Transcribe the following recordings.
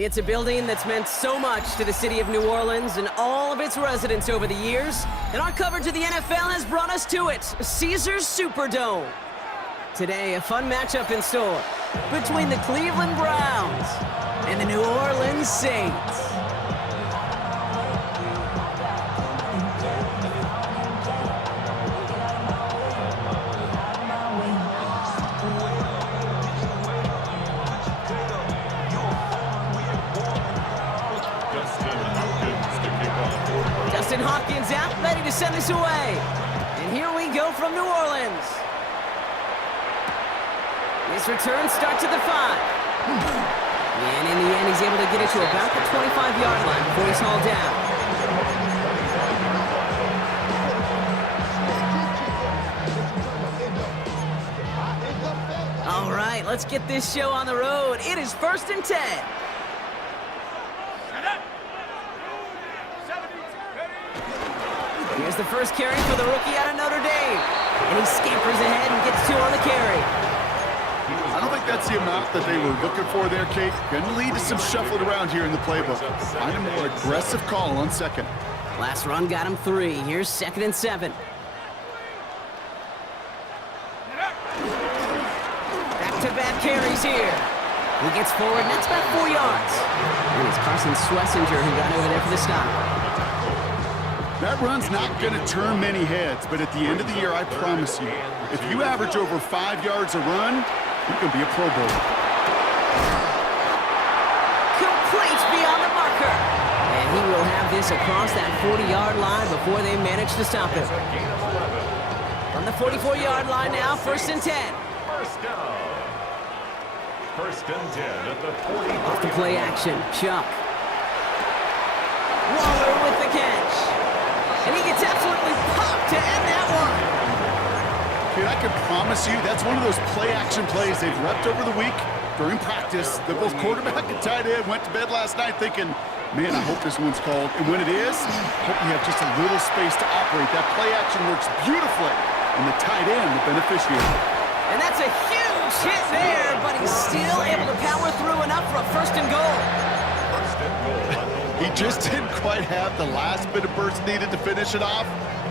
It's a building that's meant so much to the city of New Orleans and all of its residents over the years, and our coverage of the NFL has brought us to it, Caesars Superdome. Today, a fun matchup in store between the Cleveland Browns and the New Orleans Saints. Justin Hopkins out, ready to send this away. And here we go from New Orleans. This return starts at the 5. And in the end, he's able to get it to about the 25-yard line before he's hauled down. All right, let's get this show on the road. It is 1st and 10. Here's the first carry for the rookie out of Notre Dame. And he scampers ahead and gets 2 on the carry. I don't think that's the amount that they were looking for there, Kate. Going to lead to some shuffling around here in the playbook. Find a more aggressive call on second. Last run got him 3. Here's 2nd and 7. Back-to-back carries here. He gets forward, and that's about 4 yards. And it's Carson Schlesinger who got over there for the stop. That run's not going to turn many heads, but at the end of the year, I promise you, if you average over 5 yards a run, you can be a Pro Bowler. Complete beyond the marker. And he will have this across that 40-yard line before they manage to stop him. From the 44-yard line now, 1st and 10. First down. 1st and 10 at the 40. Off the play action, Chuck. Waller with the catch. And he gets absolutely popped to end that one. Dude, I can promise you that's one of those play-action plays they've repped over the week during practice. The both quarterback and tight end went to bed last night thinking, man, I hope this one's called. And when it is, I hope you have just a little space to operate. That play-action works beautifully, and the tight end, the beneficiary. And that's a huge hit there, but he's still able to power through enough for a 1st and goal. First and goal. He just didn't quite have the last bit of burst needed to finish it off,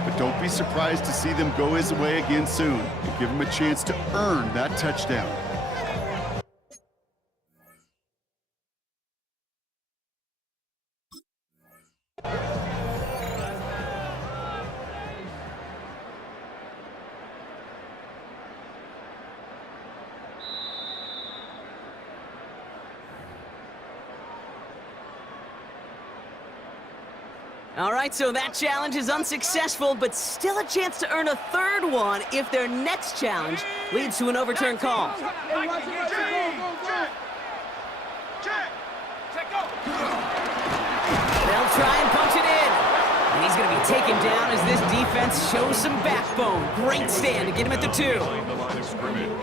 but don't be surprised to see them go his way again soon and give him a chance to earn that touchdown. All right, so that challenge is unsuccessful, but still a chance to earn a 3rd one if their next challenge leads to an overturned call. They'll try and punch it in. And he's going to be taken down as this defense shows some backbone. Great stand to get him at the 2.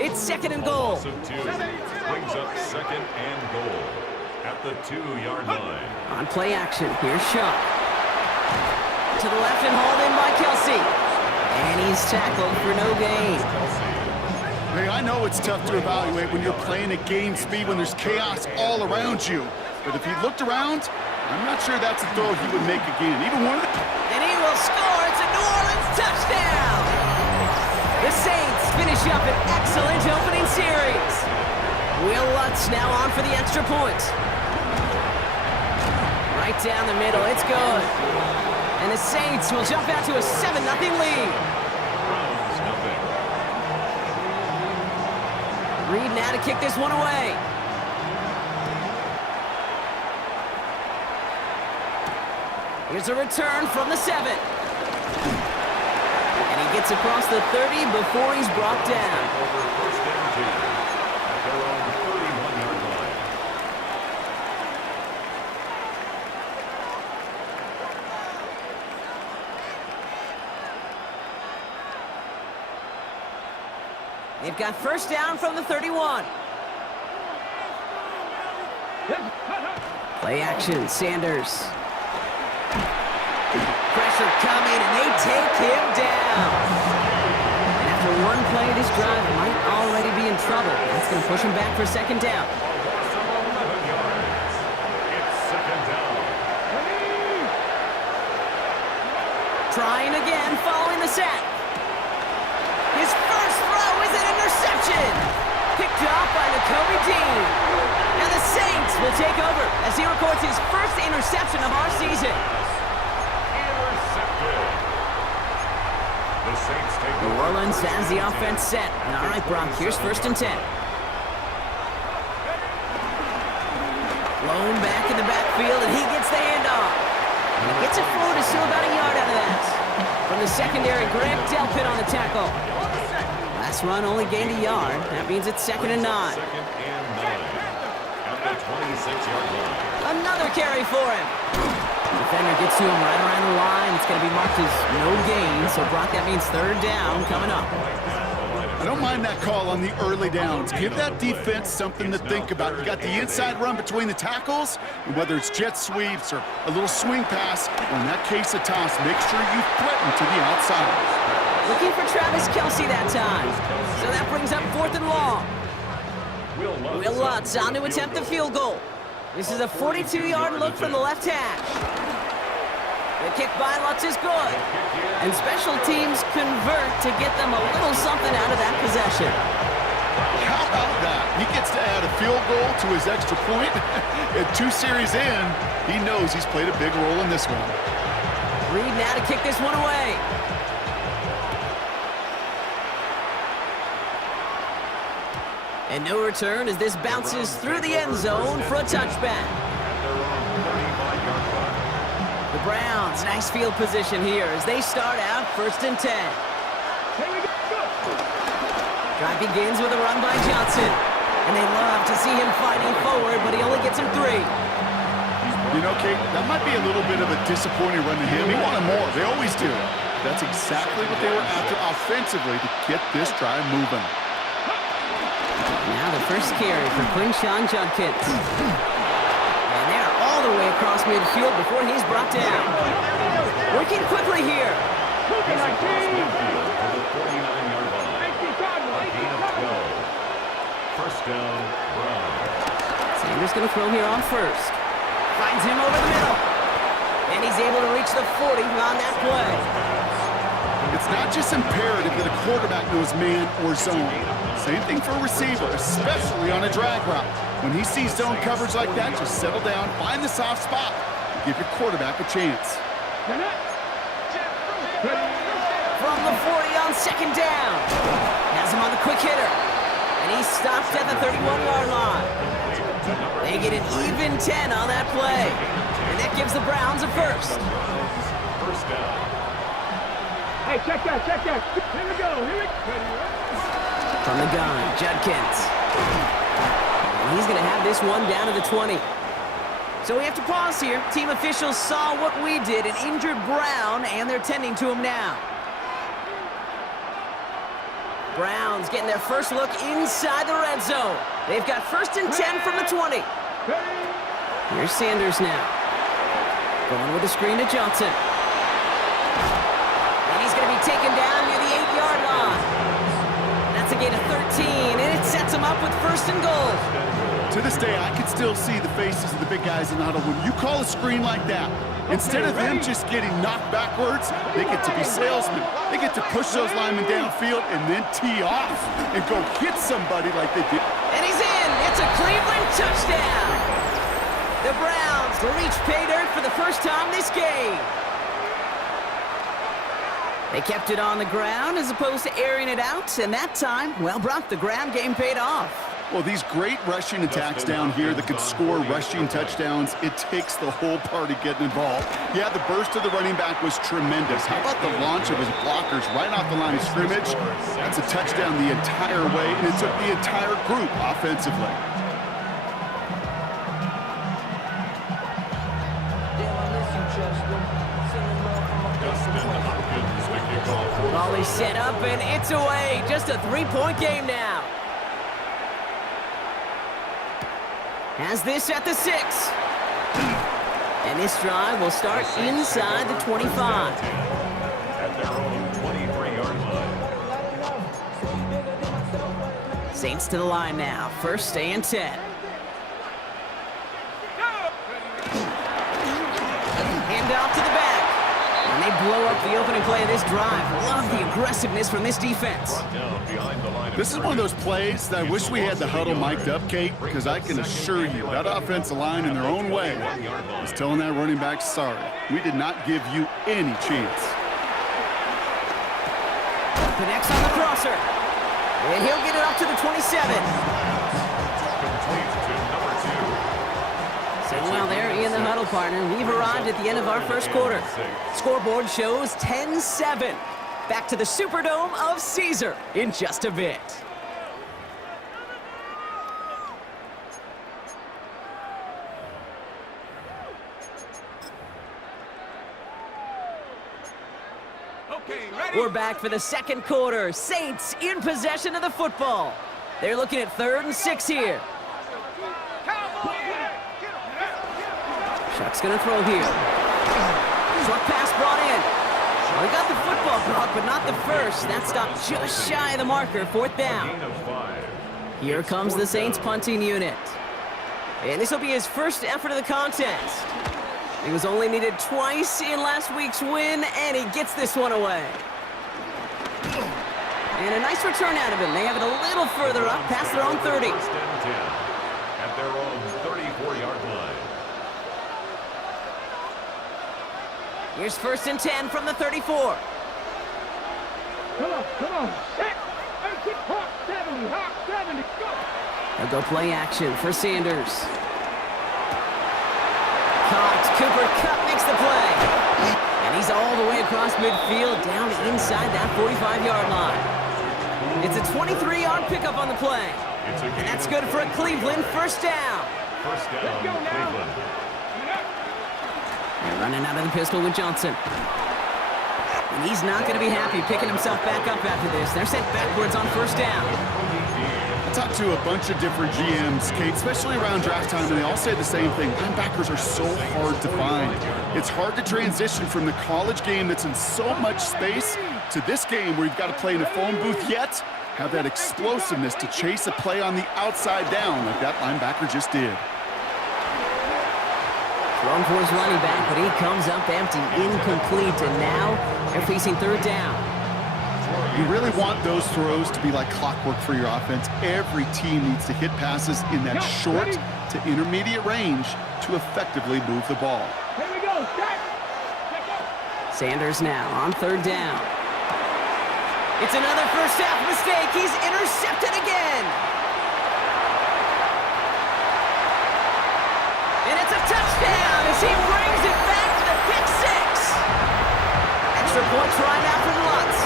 It's 2nd and goal. Brings up 2nd and goal at the 2-yard line. On play action, here's Shaw. To the left and hauled in by Kelsey. And he's tackled for no gain. Hey, I know it's tough to evaluate when you're playing at game speed when there's chaos all around you. But if he looked around, I'm not sure that's a throw he would make again. Even one of the... And he will score. It's a New Orleans touchdown. The Saints finish up an excellent opening series. Will Lutz now on for the extra point. Right down the middle. It's good. And the Saints will jump out to a 7-0 lead. Browns nothing. Reed now to kick this one away. Here's a return from the 7. And he gets across the 30 before he's brought down. Over 1st and 2 at their own 31-yard line. They've got 1st down from the 31. Play action, Sanders. Pressure coming, and they take him down. And after one play, this drive might already be in trouble. That's going to push him back for 2nd down. Trying again, following the sack. His first throw is an interception. Picked up by Nakobe Dean. And the Saints will take over as he records his first interception of our season. Intercepted. The Saints take New Orleans has the offense set. All right, Brock, here's 1st and 10. Blown back in the backfield, and he gets the handoff. And he gets it forward to still about a yard out of that. From the secondary, Greg Delpit on the tackle. Last run only gained a yard. That means it's 2nd and 9. 2nd and 9 at the 26-yard line. Another carry for him. Defender gets to him right around the line. It's going to be marked as no gain. So, Brock, that means 3rd down coming up. I don't mind that call on the early downs. Give that defense something to think about. You got the inside run between the tackles, and whether it's jet sweeps or a little swing pass, or in that case a toss, make sure you threaten to the outside. Looking for Travis Kelce that time. So that brings up 4th and long. Will Lutz on to attempt the field goal. This is a 42-yard look from the left hash. The kick by Lutz is good. And special teams convert to get them a little something out of that possession. How about that? He gets to add a field goal to his extra point. And 2 series in, he knows he's played a big role in this one. Reed now to kick this one away. And no return as this bounces through the end zone for a touchback. The Browns, nice field position here as they start out 1st and 10. Drive begins with a run by Johnson. And they love to see him fighting forward, but he only gets him 3. You know, Kate, that might be a little bit of a disappointing run to him. He wanted more. They always do. That's exactly what they were after offensively to get this drive moving. Now the first carry for Quinshawn Judkins. And they're all the way across midfield before he's brought down. Working quickly here. He's across midfield to the 49-yard line. A gain of 12. 1st down, Browns. Sanders going to throw here on 1st. Finds him over the middle. And he's able to reach the 40 on that play. It's not just imperative that a quarterback knows man or zone. Same thing for a receiver, especially on a drag route. When he sees zone coverage like that, just settle down, find the soft spot, and give your quarterback a chance. From the 40 on 2nd down. Has him on the quick hitter. And he's stopped at the 31-yard line. They get an even 10 on that play. And that gives the Browns a 1st. 1st down. Hey, check that. Here we go. From the gun, Judkins. And he's going to have this one down to the 20. So we have to pause here. Team officials saw what we did, an injured Brown, and they're tending to him now. Browns getting their first look inside the red zone. They've got 1st and 10 from the 20. Here's Sanders now. Going with a screen to Johnson. And he's going to be taken down near the 8-yard line. That's a gain of 13, and it sets him up with 1st and goal. To this day, I can still see the faces of the big guys in the huddle. When you call a screen like that, instead of them just getting knocked backwards, they get to be salesmen. They get to push those linemen downfield and then tee off and go hit somebody like they did. And he's in. It's a Cleveland touchdown. The Browns reach pay dirt for the first time this game. They kept it on the ground as opposed to airing it out, and that time, well, Brock, the ground game paid off. Well, these great rushing attacks down here that could score rushing touchdowns, it takes the whole party getting involved. Yeah, the burst of the running back was tremendous. How about the launch of his blockers right off the line of scrimmage? That's a touchdown the entire way, and it took the entire group offensively. Ball is set up, and it's away. Just a 3-point game now. Has this at the 6. And this drive will start inside the 25. At their own 23-yard line. Saints to the line now. 1st and 10. Hand off to the back. And they blow up the opening play of this drive. Love the aggressiveness from this defense. Down behind the line of This is one of those plays that I wish we had the huddle mic'd up, Kate, because I can assure you that offensive line in their own way is telling that running back, sorry, we did not give you any chance. Connects on the crosser. And he'll get it up to the 27. complete to number 2. So while they're in the huddle, partner, we've arrived at the end of our first quarter. Scoreboard shows 10-7. Back to the Superdome of Caesar in just a bit. We're back for the second quarter. Saints in possession of the football. They're looking at 3rd and 6 here. Chuck's gonna throw here. Short pass brought in. Well, he got the football block, but not the first. That stopped just shy of the marker, 4th down. Gain of 5. Here comes the Saints punting unit. And this will be his first effort of the contest. He was only needed twice in last week's win, and he gets this one away. And a nice return out of him. They have it a little further up, past their own 30. 1st and 10 at their own 34-yard line. Here's 1st and 10 from the 34. Come on. Hit. Hawk 70, go. They'll go play action for Sanders. Caught. Cooper Kupp makes the play. And he's all the way across midfield, down inside that 45-yard line. It's a 23-yard pickup on the play. And that's good for a Cleveland 1st down. 1st down, Cleveland. They're running out of the pistol with Johnson. And he's not going to be happy picking himself back up after this. They're sent backwards on 1st down. I talked to a bunch of different GMs, Kate, especially around draft time, and they all say the same thing. Linebackers are so hard to find. It's hard to transition from the college game that's in so much space to this game where you've got to play in a phone booth, yet have that explosiveness to chase a play on the outside down like that linebacker just did. Thrown for his running back, but he comes up empty, incomplete, and now they're facing 3rd down. You really want those throws to be like clockwork for your offense. Every team needs to hit passes in that short to intermediate range to effectively move the ball. Here we go. Sanders now on 3rd down. It's another first half mistake. He's intercepted again. And it's a touchdown as he brings it back to the pick 6. Extra points right now from Lutz.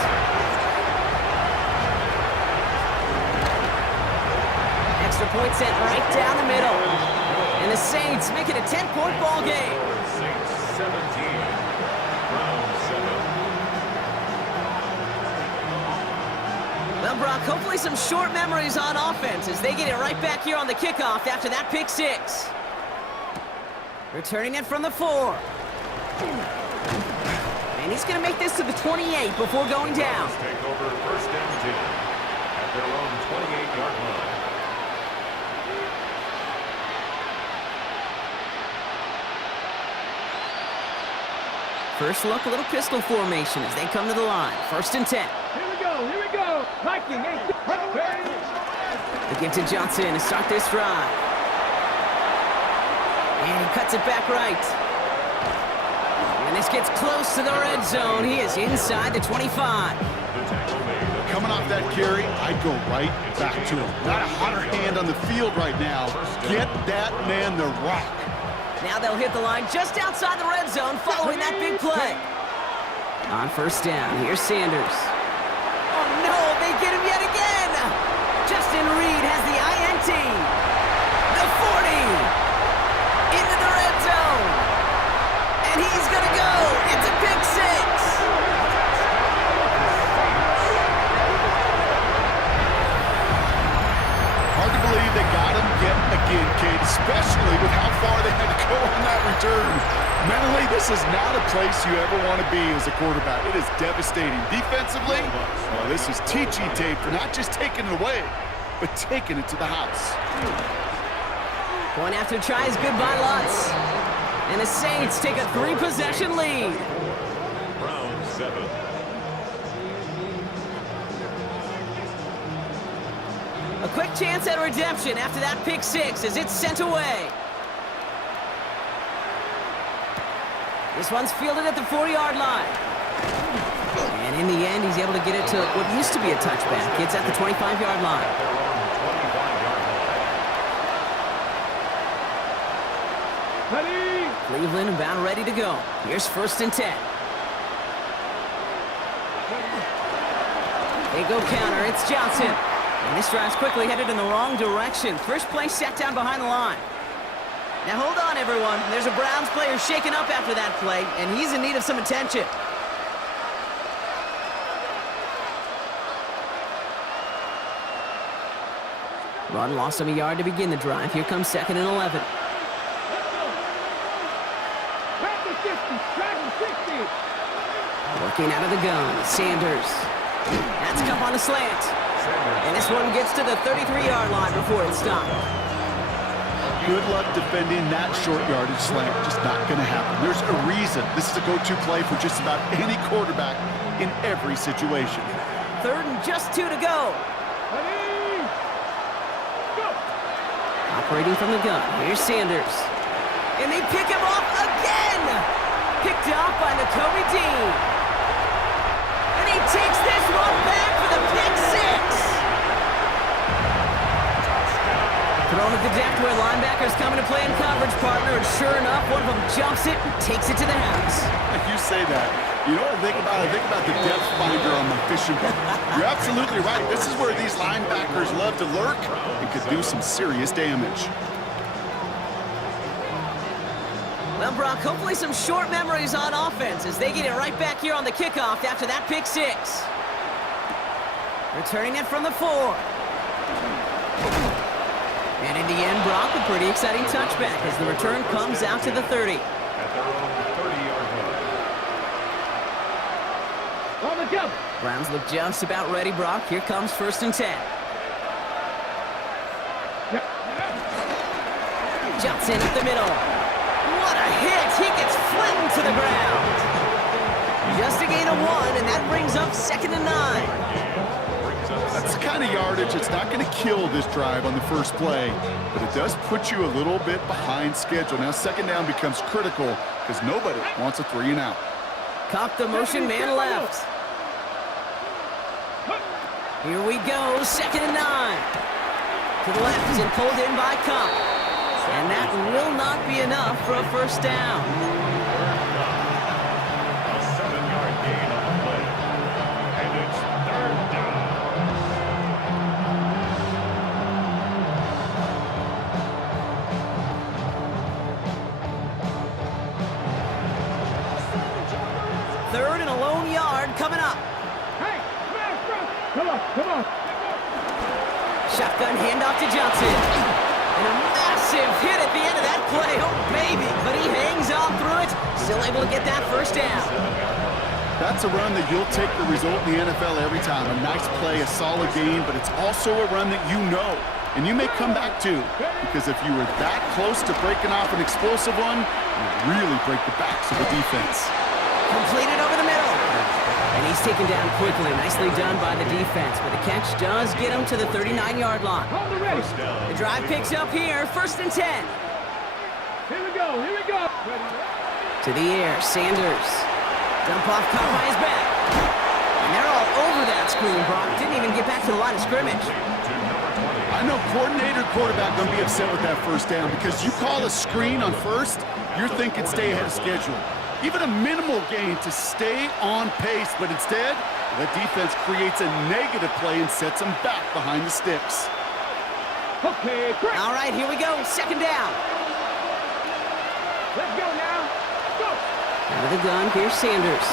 Extra point sent right down the middle. And the Saints make it a 10-point ball game. Saints 17. Browns 7. Well, Brock, hopefully some short memories on offense as they get it right back here on the kickoff after that pick 6. Returning it from the 4. And he's going to make this to the 28 before going down. Take over 1st and 10 at their own 28-yard line. First look, a little pistol formation as they come to the line. 1st and 10. Here we go. Viking, They give to Johnson to start this drive. And he cuts it back right. And this gets close to the red zone. He is inside the 25. Coming off that carry, I'd go right back to him. Not a hotter hand on the field right now. Get that man the rock. Now they'll hit the line just outside the red zone following that big play. On 1st down, here's Sanders. Oh no, they get him yet again. Justin Reed has the INT. The 40. Into the red zone. And he's gonna go. It's a pick 6. Hard to believe they got him yet again, Kate, especially with how far they had to go on that return. Mentally, this is not a place you ever want to be as a quarterback. It is devastating. Defensively, well, this is teaching tape for not just taking it away, but taking it to the house. Point after try is good by Lutz. And the Saints take a 3-possession lead. Browns 7. A quick chance at redemption after that pick six as it's sent away. This one's fielded at the 40-yard line. And in the end, he's able to get it to what used to be a touchback. It's at the 25-yard line. Ready? Cleveland about ready to go. Here's 1st and 10. They go counter. It's Johnson. And this drive's quickly headed in the wrong direction. First play set down behind the line. Now hold on, everyone. There's a Browns player shaken up after that play, and he's in need of some attention. Run lost him a yard to begin the drive. Here comes 2nd and 11. Back to 50. Back to 60. Working out of the gun, Sanders. That's Cup on a slant. And this one gets to the 33-yard line before it's stopped. Good luck defending that short yardage slant. Just not going to happen. There's a reason this is a go-to play for just about any quarterback in every situation. 3rd and just 2 to go. Ready? Go. Operating from the gun, here's Sanders. And they pick him off again! Picked off by Nakobe Dean. And he takes this one back for the pick six! Thrown at the depth where linebackers come into play in coverage, partner, and sure enough, one of them jumps it and takes it to the house. You say that. You know what I think about? I think about the depth finder on my fishing boat. You're absolutely right. This is where these linebackers love to lurk and could do some serious damage. Well, Brock, hopefully some short memories on offense as they get it right back here on the kickoff after that pick six. Returning it from the 4. And in the end, Brock, a pretty exciting touchback as the return comes out to the 30. At their own 30-yard line. On the jump. Browns look just about ready, Brock. Here comes 1st and 10. Johnson up the middle. What a hit! He gets flattened to the ground. Just a gain of 1, and that brings up 2nd and 9. That's the kind of yardage that's not going to kill this drive on the first play, but it does put you a little bit behind schedule. Now 2nd down becomes critical because nobody wants a 3 and out. Cop the motion, man left. Here we go, 2nd and 9. To the left and pulled in by Cup. And that will not be enough for a 1st down. A 7-yard gain on the play. And it's 3rd down. Third and a lone yard coming up. Hey, smash, bro. Come on, come on. Shotgun handoff to Johnson. And a massive hit at the end of that play. Oh, baby. But he hangs on through it. Still able to get that 1st down. That's a run that you'll take the result in the NFL every time. A nice play, a solid game, but it's also a run that you know. And you may come back to, because if you were that close to breaking off an explosive one, you really break the backs of the defense. Completed over the middle. And he's taken down quickly. Nicely done by the defense. But the catch does get him to the 39-yard line. Hold the ready. The drive picks up here. 1st and 10. Here we go, here we go. To the air, Sanders. Dump off, caught by his back. And they're all over that screen, Brock. Didn't even get back to the line of scrimmage. I know coordinator, quarterback going to be upset with that 1st down because you call a screen on 1st, you're thinking stay ahead of schedule. Even a minimal gain to stay on pace, but instead, the defense creates a negative play and sets them back behind the sticks. Okay, great. All right, here we go. 2nd down. Let's go now. Go. Out of the gun, here's Sanders.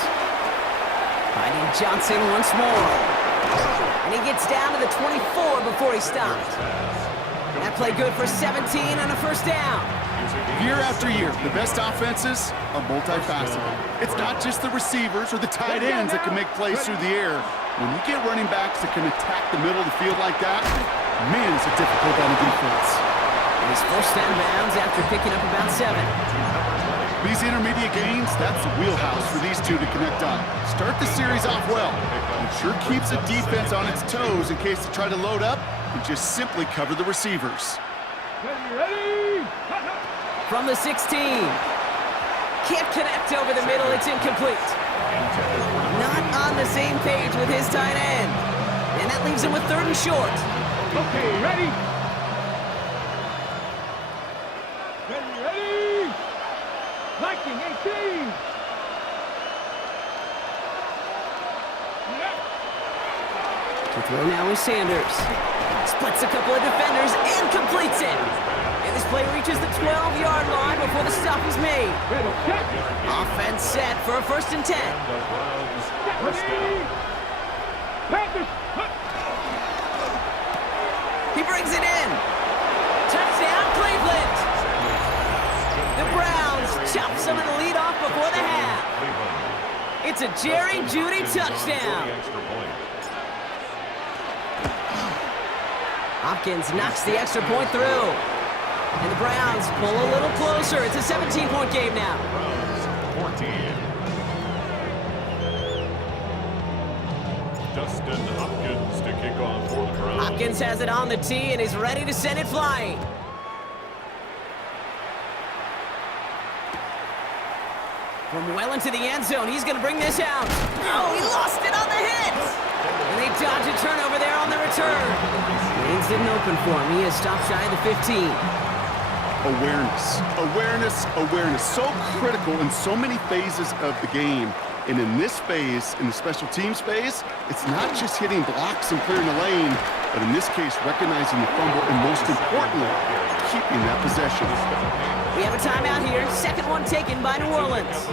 Finding Johnson once more. And he gets down to the 24 before he stopped. That play good for 17 and a 1st down. Year after year, the best offenses are multifaceted. It's not just the receivers or the tight ends that can make plays through the air. When you get running backs that can attack the middle of the field like that, man, it's a difficult on the defense. And he's forced out of bounds after picking up about 7. These intermediate gains, that's the wheelhouse for these two to connect on. Start the series off well. It sure keeps the defense on its toes in case they try to load up and just simply cover the receivers. Ready? From the 16. Can't connect over the middle. It's incomplete. Not on the same page with his tight end. And that leaves him with 3rd and short. Okay, ready? Ready? Viking 18. To throw now is Sanders. Splits a couple of defenders and completes it. And this play reaches the 12-yard line before the stop is made. Ready, check. Offense set for a 1st and 10. Ready? Panthers. He brings it in. Touchdown, Cleveland. The Browns chop some of the lead off before the half. It's a Jerry Jeudy touchdown. Hopkins knocks the extra point through. And the Browns pull a little closer. It's a 17-point game now. 14. Dustin Hopkins to kick off for the Browns. Hopkins has it on the tee and is ready to send it flying. From well into the end zone, he's going to bring this out. Oh, he lost it on the hit! And they dodge a turnover there on the return. Lanes didn't open for him. He is stopped shy of the 15. Awareness. So critical in so many phases of the game. And in this phase, in the special teams phase, it's not just hitting blocks and clearing the lane, but in this case, recognizing the fumble and most importantly, keeping that possession. We have a timeout here. 2nd one taken by New Orleans.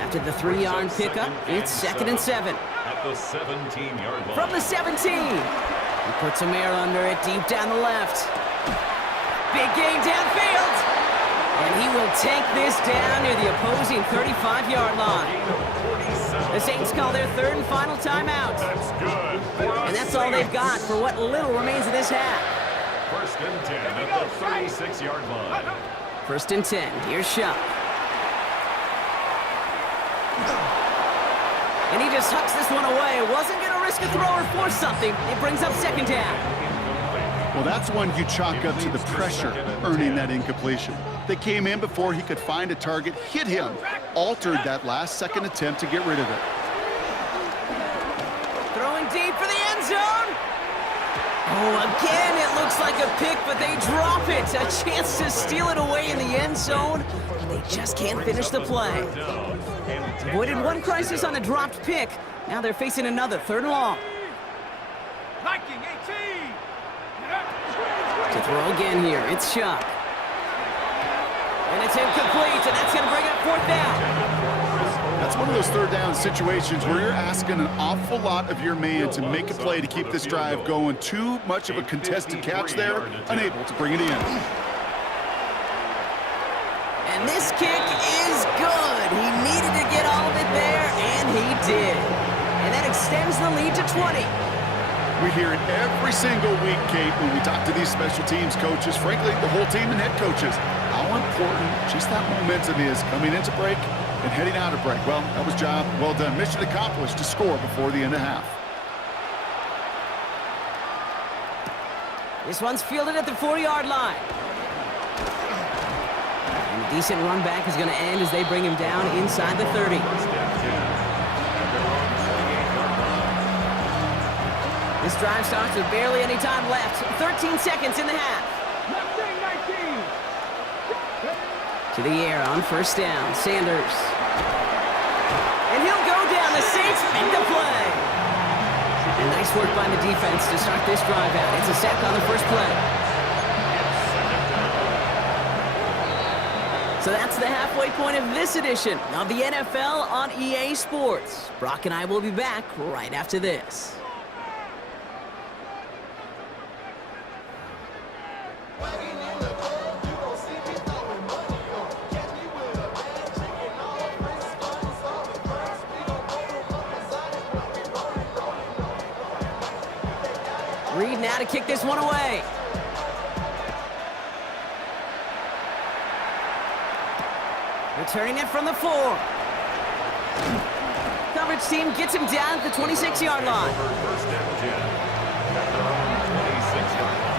After the 3-yard pickup, it's 2nd and 7. At the 17-yard line. From the 17. He puts some air under it deep down the left. Big gain downfield. And he will take this down near the opposing 35-yard line. The Saints call their 3rd and final timeout. That's good. And that's all they've got for what little remains of this half. 1st and 10 at the 36-yard line. 1st and 10. Here's Shuck. And he just hucks this one away. Wasn't going to risk a throw or force something. It brings up 2nd down. Well, that's one you chalk up to the pressure earning that incompletion. They came in before he could find a target, hit him, altered that last second attempt to get rid of it. Throwing deep for the end zone. Oh, again, it looks like a pick, but they drop it. A chance to steal it away in the end zone, and they just can't finish the play. Avoided one crisis on the dropped pick. Now they're facing another 3rd and long. Viking 18. To throw again here, it's Shuck. And it's incomplete, and that's going to bring up 4th down. That's one of those 3rd down situations where you're asking an awful lot of your man to make a play to keep this drive going. Too much of a contested catch there, unable to bring it in. And this kick is good. He needed to get all of it there, and he did. And that extends the lead to 20. We hear it every single week, Kate, when we talk to these special teams coaches, frankly, the whole team and head coaches, how important just that momentum is coming into break and heading out of break. Well, that was job well done. Mission accomplished to score before the end of half. This one's fielded at the 4-yard line. And a decent run back is going to end as they bring him down inside the 30. This drive starts with barely any time left. 13 seconds in the half. To the air on 1st down. Sanders. And he'll go down. The Saints make the play. And nice work by the defense to start this drive out. It's a sack on the first play. So that's the halfway point of this edition of the NFL on EA Sports. Brock and I will be back right after this. Reed now to kick this one away. Returning it from the 4. Coverage team gets him down at the 26-yard line. First and 10 at their own 26-yard line.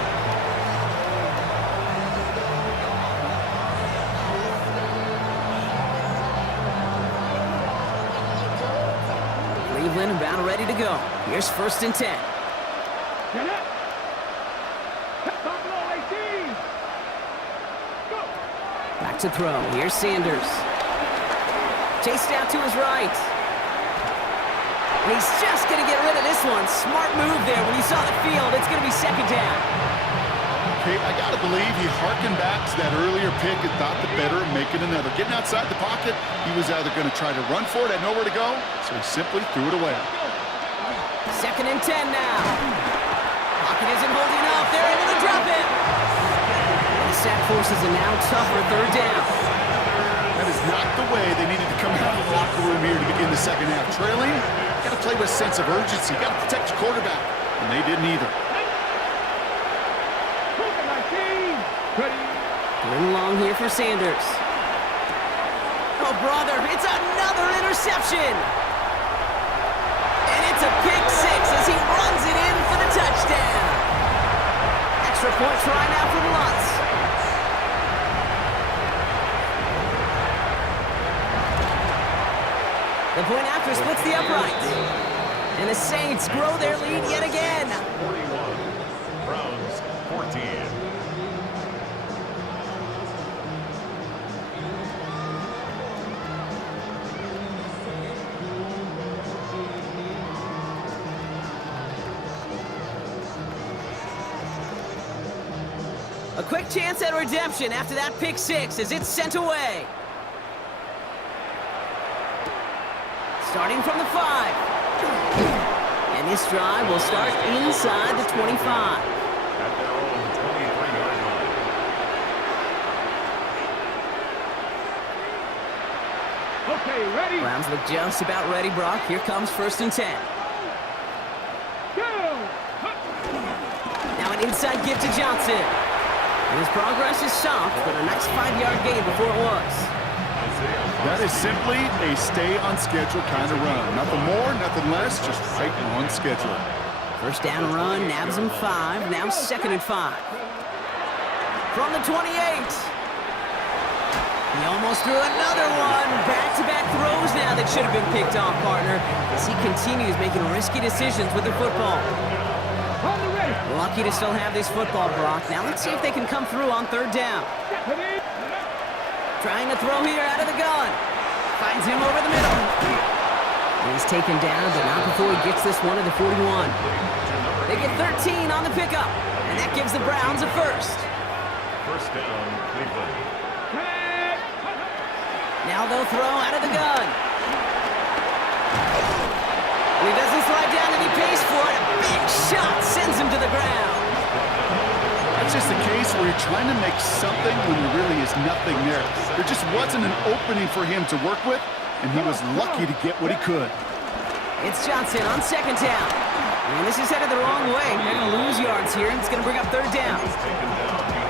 Cleveland about ready to go. Here's 1st and 10. Get it. Buffalo 18. Go. Back to throw. Here's Sanders. Chased out to his right. And he's just going to get rid of this one. Smart move there when he saw the field. It's going to be 2nd down. Okay, I got to believe he harkened back to that earlier pick and thought the better of making another. Getting outside the pocket, he was either going to try to run for it, had nowhere to go, so he simply threw it away. 2nd and 10 now. Pocket isn't holding up. They're able to drop it. And the sack forces a now tougher 3rd down. That is not the way they needed to come out of the locker room here to begin the second half. Trailing, got to play with a sense of urgency. Got to protect your quarterback, and they didn't either. Going along here for Sanders. Oh, brother, it's another interception. And it's a pick 6 as he runs it in for the touchdown. Extra point try now for Lutz. The point after splits the uprights. And the Saints grow their lead yet again. 41. Browns 14. A quick chance at redemption after that pick 6 as it's sent away. Starting from the 5. And this drive will start inside the 25. At their own 23-yard line. Okay, ready. Browns look just about ready, Brock. Here comes 1st and 10. Go. Now an inside give to Johnson. And his progress is soft, but a nice 5-yard gain before it was. That is simply a stay-on-schedule kind of run. Nothing more, nothing less, just right on schedule. 1st down run, nabs him 5, now 2nd and 5. From the 28. He almost threw another one. Back-to-back throws now that should have been picked off, partner, as he continues making risky decisions with the football. On the ready. Lucky to still have this football, Brock. Now let's see if they can come through on 3rd down. Trying to throw here out of the gun. Finds him over the middle. And he's taken down, but not before he gets this one to the 41. They get 13 on the pickup, and that gives the Browns a 1st. 1st down, Cleveland. Now they'll throw out of the gun. And he doesn't slide down and he pays for it. A big shot sends him to the ground. That's just a case where you're trying to make something when there really is nothing there. There just wasn't an opening for him to work with, and he was lucky to get what he could. It's Johnson on 2nd down. And this is headed the wrong way. They're going to lose yards here, and it's going to bring up 3rd down.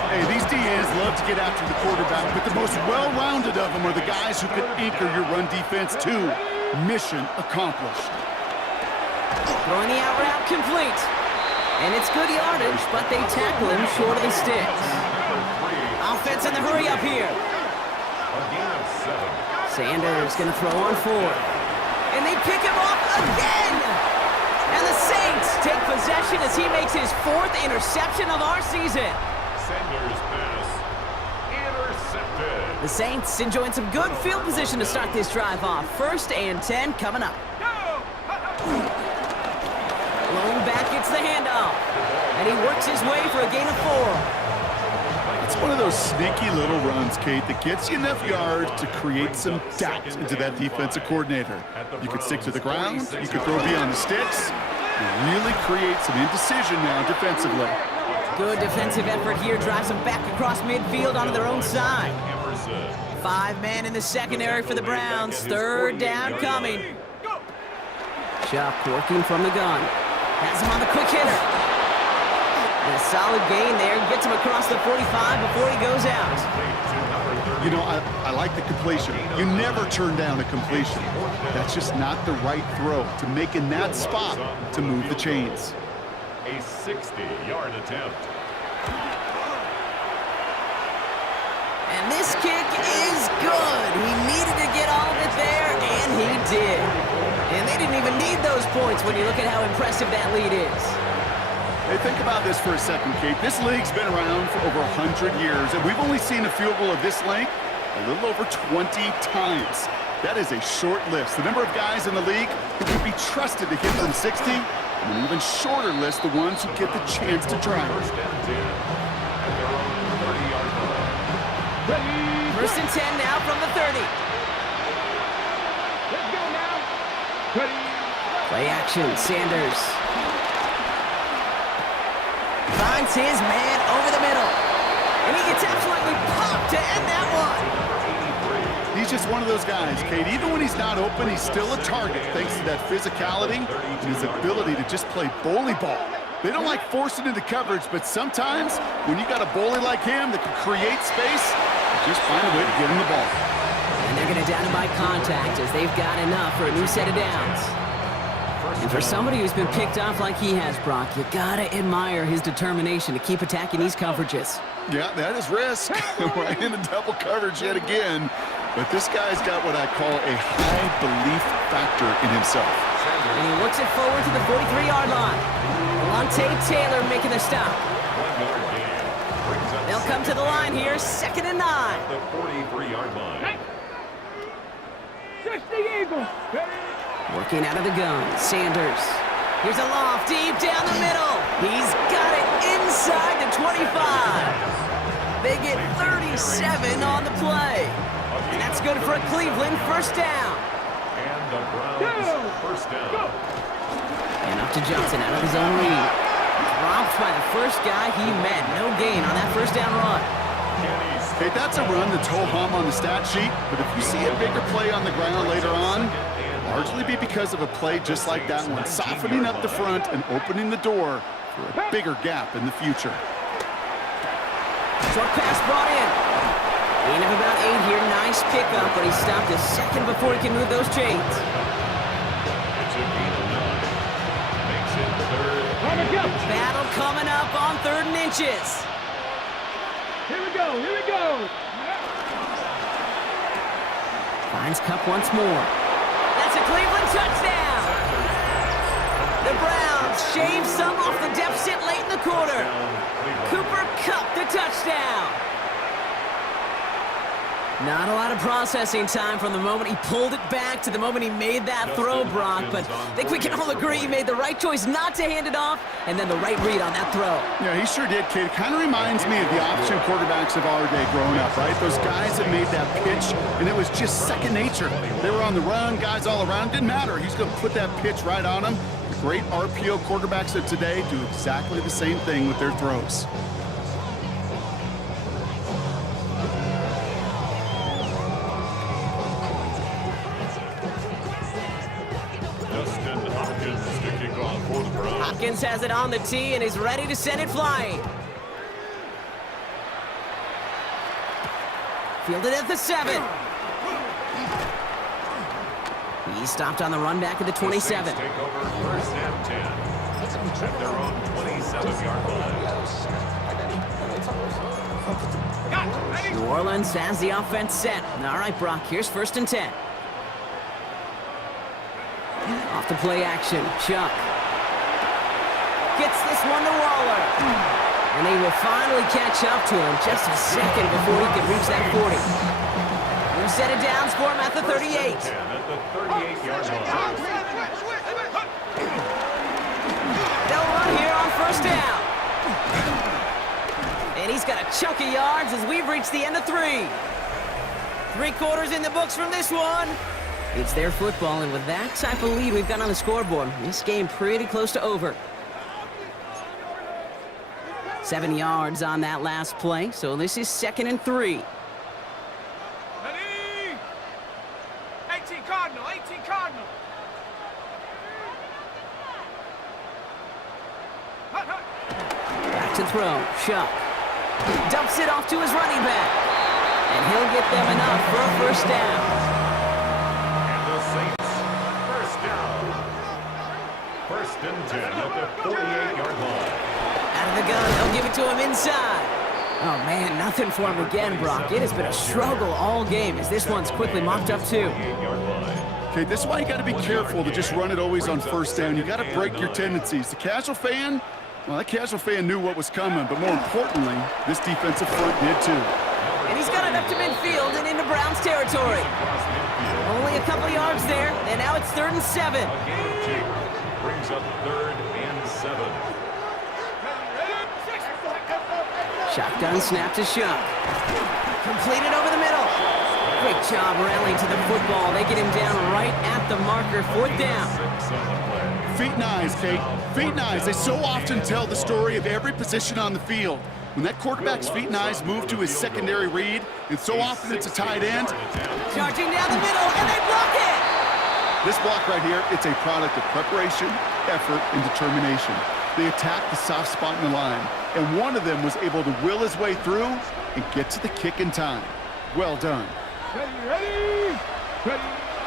Hey, these DNs love to get after the quarterback, but the most well-rounded of them are the guys who can anchor your run defense too. Mission accomplished. Throwing the out route complete. And it's good yardage, but they tackle him short of the sticks. Offense in the hurry up here. A gain of 7. Sanders going to throw on 4th. And they pick him off again! And the Saints take possession as he makes his 4th interception of our season. Sanders pass intercepted. The Saints enjoying some good field position to start this drive off. 1st and 10 coming up. Lone back gets the handoff. And he works his way for a gain of 4. It's one of those sneaky little runs, Kate, that gets you enough yards to create some doubt into that defensive coordinator. You could stick to the ground, you could throw beyond the sticks, and really create some indecision now defensively. Good defensive effort here drives them back across midfield onto their own side. 5 men in the secondary for the Browns. 3rd down coming. Chuck working from the gun. Has him on the quick hitter. The solid gain there. Gets him across the 45 before he goes out. You know, I like the completion. You never turn down a completion. That's just not the right throw to make in that spot to move the chains. A 60-yard attempt. And this kick is good. He needed to get all of it there, and he did. And they didn't even need those points when you look at how impressive that lead is. Hey, think about this for a second, Kate. This league's been around for over 100 years, and we've only seen a field goal of this length a little over 20 times. That is a short list. The number of guys in the league who can be trusted to hit from 60, and an even shorter list, the ones who get the chance to try. First and 10 at their own 30-yard line. First and 10 now from the 30. Let's go now. Ready. Play action, Sanders. Finds his man over the middle. And he gets absolutely popped to end that one. He's just one of those guys, Kate. Even when he's not open, he's still a target thanks to that physicality and his ability to just play bully ball. They don't like forcing into coverage, but sometimes when you got a bully like him that can create space, just find a way to get him the ball. And they're going to down him by contact as they've got enough for a new set of downs. And for somebody who's been picked off like he has, Brock, you got to admire his determination to keep attacking these coverages. Yeah, that is risk. We're in a double coverage yet again. But this guy's got what I call a high belief factor in himself. And he looks it forward to the 43-yard line. Alontae Taylor making the stop. They'll come to the line here, 2nd and 9. The 43-yard line. 60 Eagles. Ready. Working out of the gun, Sanders. Here's a loft deep down the middle. He's got it inside the 25. They get 37 on the play. And that's good for a Cleveland first down. And the Browns first down. And up to Johnson out of his own lead. Dropped by the first guy he met. No gain on that first down run. Hey, that's a run that's ho-hum on the stat sheet, but if you see a bigger play on the ground later on, largely be because of a play just like that one, softening up the front and opening the door for a bigger gap in the future. Short pass brought in. Gain of about 8 here. Nice pickup, but he stopped a second before he can move those chains. It's a gain of 9. Makes it third. Battle coming up on 3rd and inches. Here we go. Here we go. Finds Kupp once more. That's a Cleveland touchdown. The Browns shave some off the deficit late in the quarter. Cooper Kupp the touchdown. Not a lot of processing time from the moment he pulled it back to the moment he made that throw, Brock, but I think we can all agree he made the right choice not to hand it off and then the right read on that throw. Yeah, he sure did, Kate. It kind of reminds me of the option quarterbacks of our day growing up, right? Those guys that made that pitch, and it was just second nature. They were on the run, guys all around. Didn't matter. He's going to put that pitch right on them. The great RPO quarterbacks of today do exactly the same thing with their throws. Hopkins has it on the tee and is ready to send it flying. Fielded at the 7. He stopped on the run back at the 27. Take over first and 10 at their own 27-yard line. New Orleans has the offense set. All right, Brock, here's 1st and 10. Off the play action, Chuck. Gets this one to Waller. And they will finally catch up to him just a second before he can reach that 40. New set of downs for him at the 38. At the 38-yard line. They'll run here on 1st down. And he's got a chunk of yards as we've reached the end of 3. 3 quarters in the books from this one. It's their football, and with that type of lead we've got on the scoreboard, this game pretty close to over. 7 yards on that last play, so this is 2nd and 3. Ready. 18 Cardinal. 18 Cardinal. Back to throw. Shuck dumps it off to his running back. And he'll get them enough for a first down. And the Saints, first down. First and 10 at the 48-yard line. Out of the gun, they'll give it to him inside. Oh man, nothing for him again, Brock. It has been a struggle all game as this one's quickly mopped up too. 48-yard line. Okay, this is why you got to be careful to just run it always on first down. You got to break your tendencies. The casual fan, well, that casual fan knew what was coming, but more importantly, this defensive front did too. And he's got it up to midfield and into Browns territory. Only a couple yards there, and now it's 3rd and 7. Brings up 3rd and 7. Shotgun snap to Shuck. Completed over the middle. Great job rallying to the football. They get him down right at the marker. 4th down. Feet and eyes, Kate. Feet and eyes. They so often tell the story of every position on the field. When that quarterback's feet and eyes move to his secondary read, and so often it's a tight end. Charging down the middle, and they block it! This block right here, it's a product of preparation, effort, and determination. They attacked the soft spot in the line, and one of them was able to will his way through and get to the kick in time. Well done. Ready.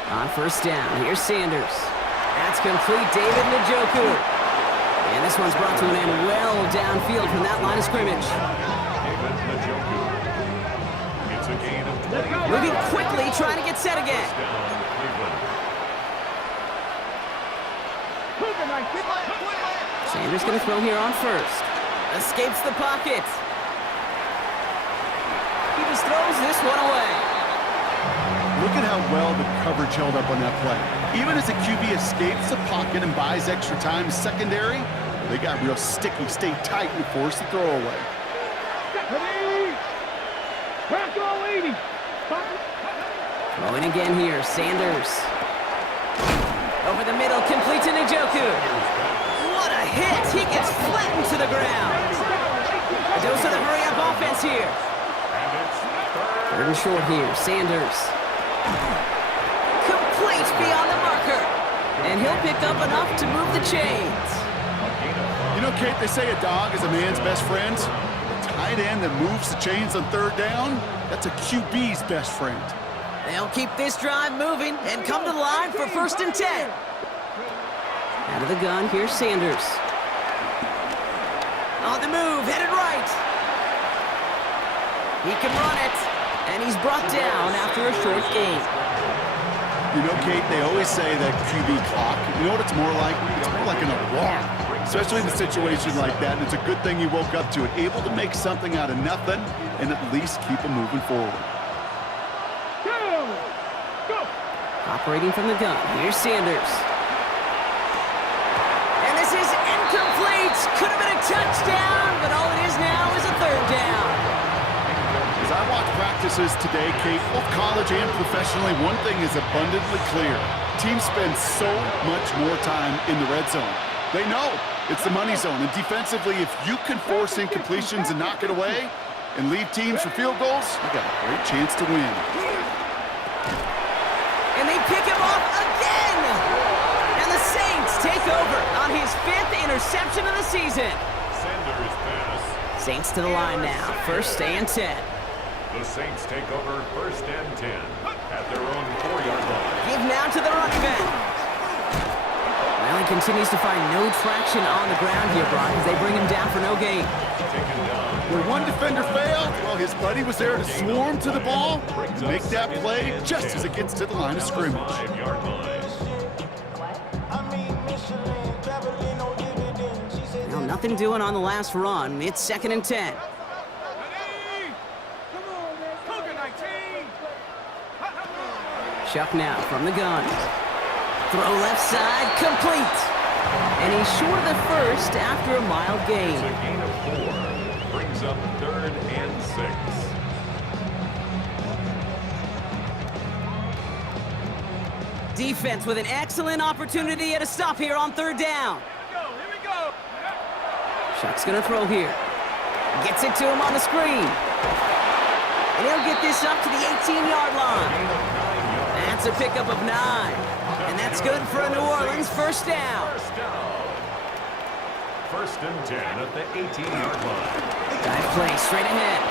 On first down, here's Sanders. That's complete, David Njoku. And this one's brought to an end well downfield from that line of scrimmage. David Njoku. It's a gain of 20. Moving quickly, trying to get set again. Down Cleveland. Sanders gonna throw here on first. Escapes the pocket. He just throws this one away. Look at how well the coverage held up on that play. Even as the QB escapes the pocket and buys extra time secondary, they got real sticky, stayed tight, and forced the throw away. Ready. Back all 80. Throwing again here, Sanders. Over the middle, complete to Njoku. What a hit! He gets flattened to the ground. A dose of the hurry-up offense here. And it's 3rd and short here, Sanders. Complete beyond the marker. And he'll pick up enough to move the chains. You know, Kate, they say a dog is a man's best friend. A tight end that moves the chains on 3rd down, that's a QB's best friend. They'll keep this drive moving and come to the line for 1st and 10. Out of the gun, here's Sanders. On the move, headed right. He can run it, and he's brought down after a short gain. You know, Kate, they always say that QB clock, you know what it's more like? It's more like an alarm, especially in a situation like that, and it's a good thing you woke up to it, able to make something out of nothing and at least keep them moving forward. Go. Operating from the gun, here's Sanders. And this is incomplete. Could have been a touchdown, but all it is now is a 3rd down. As I watch practices today, Kate, both college and professionally, one thing is abundantly clear. Teams spend so much more time in the red zone. They know it's the money zone, and defensively, if you can force incompletions and knock it away and leave teams for field goals, you got a great chance to win. And they pick him off again. And the Saints take over on his 5th interception of the season. Sanders pass. Saints to the line now, 1st and 10. The Saints take over 1st and 10 at their own 4-yard line. Give now to the running back. Well, he continues to find no traction on the ground here, Brock, as they bring him down for no gain. Taken down. Where one defender failed, well, his buddy was there to swarm to the ball and make that play just as it gets to the line of scrimmage. 5-yard line. Well, nothing doing on the last run. It's 2nd and 10. Shuck now from the gun. Throw left side, complete. And he's short of the first after a mild It's a gain. gain of 4. Brings up 3rd and 6. Defense with an excellent opportunity at a stop here on 3rd down. Here we go. Shuck's gonna throw here. Gets it to him on the screen. And he'll get this up to the 18-yard line. That's a pickup of 9. And that's good for a New Orleans 1st down. First and 10 at the 18-yard line. Dive play straight ahead.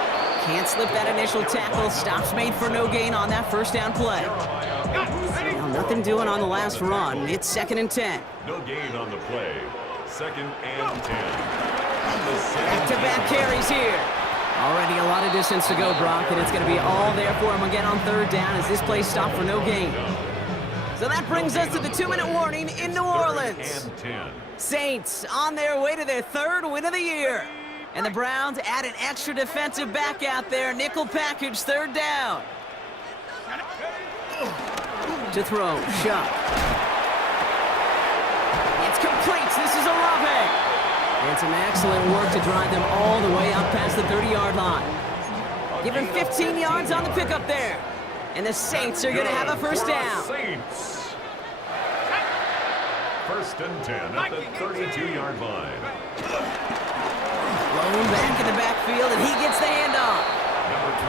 Can't slip that initial tackle. Stops made for no gain on that first down play. Well, nothing doing on the last run. It's second and 10. No gain on the play. Second and 10. Back-to-back carries here. Already a lot of distance to go, Brock, and it's going to be all there for him again on third down as this play stopped for no gain. So that brings us to the 2-minute warning in New Orleans. And 10. Saints on their way to their third win of the year. And the Browns add an extra defensive back out there. Nickel package, third down. To throw, shot. It's complete. This is Olave. And some excellent work to drive them all the way up past the 30-yard line. Give him 15 yards on the pickup there. And the Saints are going to have a first down. Saints. First and 10 at the 32-yard line. Blown back in the backfield, and he gets the handoff.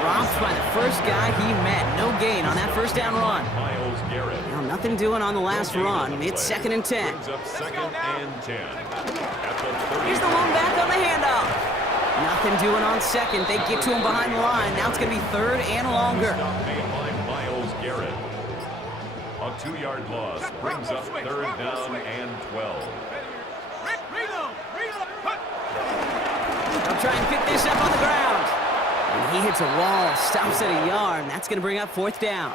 Dropped by the first guy he met. No gain on that first down run. Myles Garrett. Now, nothing doing on the last run. It's second and 10. Brings up second and 10. At the Here's the lone back on the handoff. Nothing doing on second. They get to him behind the line. Now it's going to be third and longer. Stop made by Myles Garrett. A 2-yard loss brings up third down and 12. They'll try and pick this up on the ground. And he hits a wall, stops at a yard, and that's going to bring up fourth down.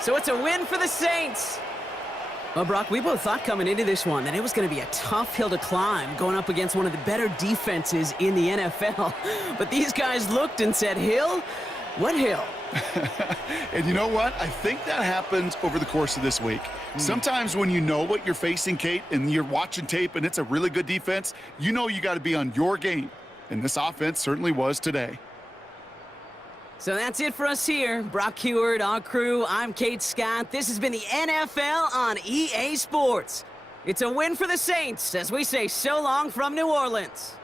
So it's a win for the Saints. Well, Brock, we both thought coming into this one that it was going to be a tough hill to climb going up against one of the better defenses in the NFL. But these guys looked and said, Hill? What hill? And you know what? I think that happens over the course of this week. Sometimes when you know what you're facing, Kate, and you're watching tape and it's a really good defense, you know you got to be on your game. And this offense certainly was today. So that's it for us here. Brock Huard, our crew, I'm Kate Scott. This has been the NFL on EA Sports. It's a win for the Saints as we say so long from New Orleans.